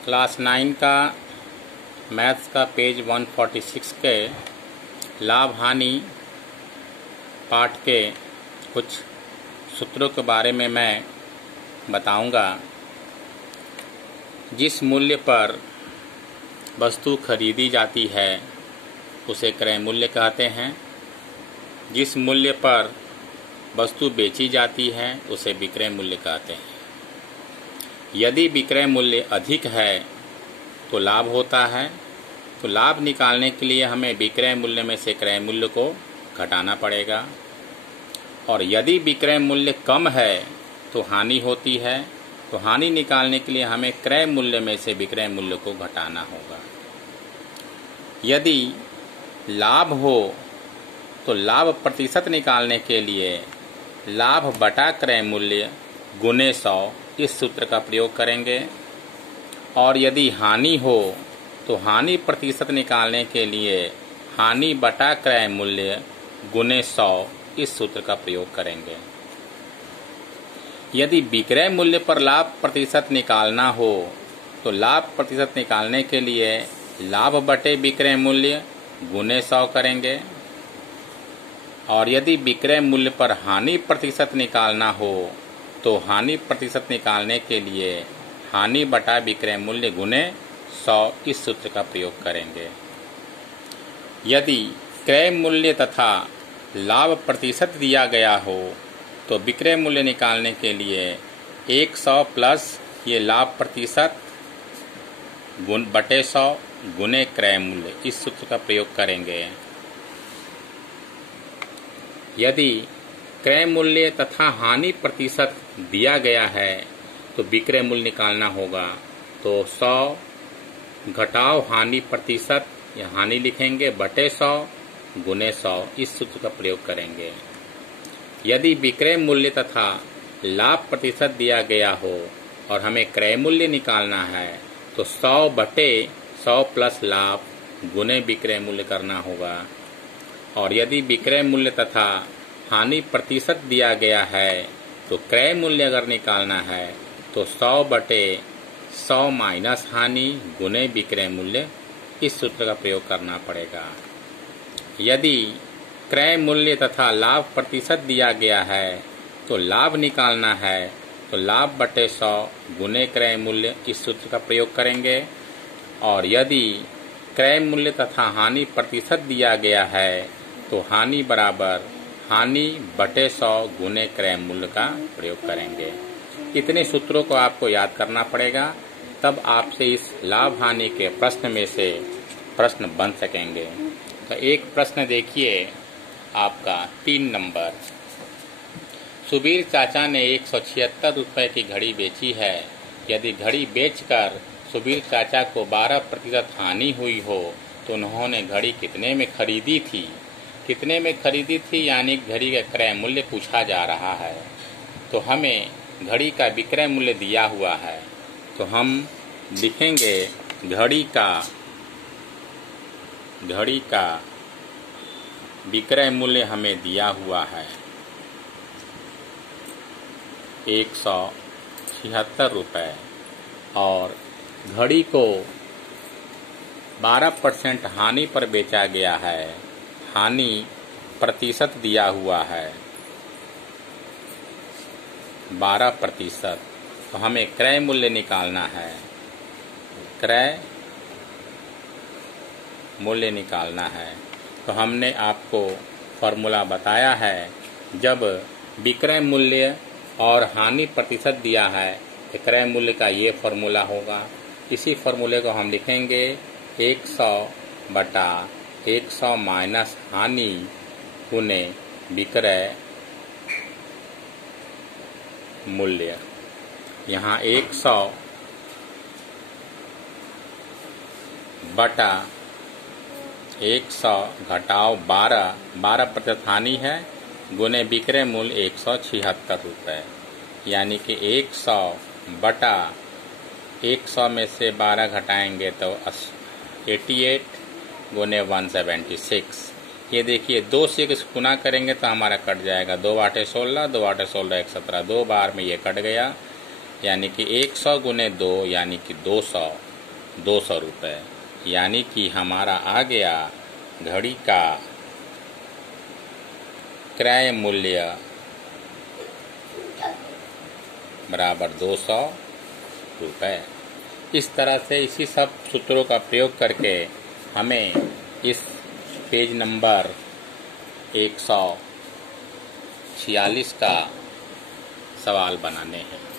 Class 9 का maths का page 146 के लाभ हानि पाठ के कुछ सूत्रों के बारे में मैं बताऊंगा। जिस मूल्य पर वस्तु खरीदी जाती है उसे क्रय मूल्य कहते हैं। जिस मूल्य पर वस्तु बेची जाती है उसे विक्रय मूल्य कहते हैं। यदि विक्रय मूल्य अधिक है तो लाभ होता है, तो लाभ निकालने के लिए हमें विक्रय मूल्य में से क्रय मूल्य को घटाना पड़ेगा। और यदि विक्रय मूल्य कम है तो हानि होती है, तो हानि निकालने के लिए हमें क्रय मूल्य में से विक्रय मूल्य को घटाना होगा। यदि लाभ हो तो लाभ प्रतिशत निकालने के लिए लाभ बटा क्रय मूल्य गुने 100 इस सूत्र का प्रयोग करेंगे। और यदि हानि हो तो हानि प्रतिशत निकालने के लिए हानि बटा क्रय मूल्य गुने 100 इस सूत्र का प्रयोग करेंगे। यदि विक्रय मूल्य पर लाभ प्रतिशत निकालना हो तो लाभ प्रतिशत निकालने के लिए लाभ बटे विक्रय मूल्य गुने 100 करेंगे। और यदि विक्रय मूल्य पर हानि प्रतिशत निकालना हो तो हानि प्रतिशत निकालने के लिए हानि बटा विक्रय मूल्य गुने 100 इस सूत्र का प्रयोग करेंगे। यदि क्रय मूल्य तथा लाभ प्रतिशत दिया गया हो तो विक्रय मूल्य निकालने के लिए 100 प्लस ये लाभ प्रतिशत गुण बटे 100 गुने क्रय मूल्य इस सूत्र का प्रयोग करेंगे। यदि क्रय मूल्य तथा हानि प्रतिशत दिया गया है तो विक्रय मूल्य निकालना होगा, तो 100 घटाव हानि प्रतिशत या हानि लिखेंगे बटे 100 गुने 100 इस सूत्र का प्रयोग करेंगे। यदि विक्रय मूल्य तथा लाभ प्रतिशत दिया गया हो और हमें क्रय मूल्य निकालना है तो 100 बटे 100 प्लस लाभ गुने विक्रय मूल्य करना होगा। और यदि विक्रय मूल्य तथा हानि प्रतिशत दिया गया है तो क्रय मूल्य अगर निकालना है तो 100 बटे 100 माइनस हानि गुने विक्रय मूल्य इस सूत्र का प्रयोग करना पड़ेगा। यदि क्रय मूल्य तथा लाभ प्रतिशत दिया गया है तो लाभ निकालना है तो लाभ बटे 100 गुने क्रय मूल्य इस सूत्र का प्रयोग करेंगे। और यदि क्रय मूल्य तथा हानि प्रतिशत दिया गया है तो हानि बराबर हानि बटे 100 गुने क्रय मूल्य का प्रयोग करेंगे। इतने सूत्रों को आपको याद करना पड़ेगा, तब आपसे इस लाभ हानि के प्रश्न में से प्रश्न बन सकेंगे। तो एक प्रश्न देखिए आपका 3 नंबर। सुबीर चाचा ने 176 रुपये की घड़ी बेची है। यदि घड़ी बेचकर सुबीर चाचा को 12% हानि हुई हो तो उन्होंने घड़ी कितने में खरीदी थी? कितने में खरीदी थी यानी घड़ी का क्रय मूल्य पूछा जा रहा है। तो हमें घड़ी का विक्रय मूल्य दिया हुआ है, तो हम लिखेंगे घड़ी का विक्रय मूल्य हमें दिया हुआ है 176 रुपये और घड़ी को 12% हानि पर बेचा गया है। हानि प्रतिशत दिया हुआ है 12%, तो हमें क्रय मूल्य निकालना है। क्रय मूल्य निकालना है तो हमने आपको फॉर्मूला बताया है। जब विक्रय मूल्य और हानि प्रतिशत दिया है तो क्रय मूल्य का ये फॉर्मूला होगा। इसी फॉर्मूले को हम लिखेंगे 100 बटा 100 माइनस हानि गुने विक्रय मूल्य। यहाँ 100 बटा 100 घटाव 12% हानि है गुने विक्रय मूल्य 176 रुपये, यानी कि 100 बटा 100 में से 12 घटाएंगे तो 88 गुने 176। ये देखिए 2 से गुना करेंगे तो हमारा कट जाएगा। 2 आठे 16, 2 आठे 16 1 17, 2 बार में ये कट गया, यानी कि 100 गुने 2 यानी कि 200 200 रुपये, यानी कि हमारा आ गया घड़ी का क्रय मूल्य बराबर 200 रुपये। इस तरह से इसी सब सूत्रों का प्रयोग करके हमें इस पेज नंबर 146 का सवाल बनाने हैं।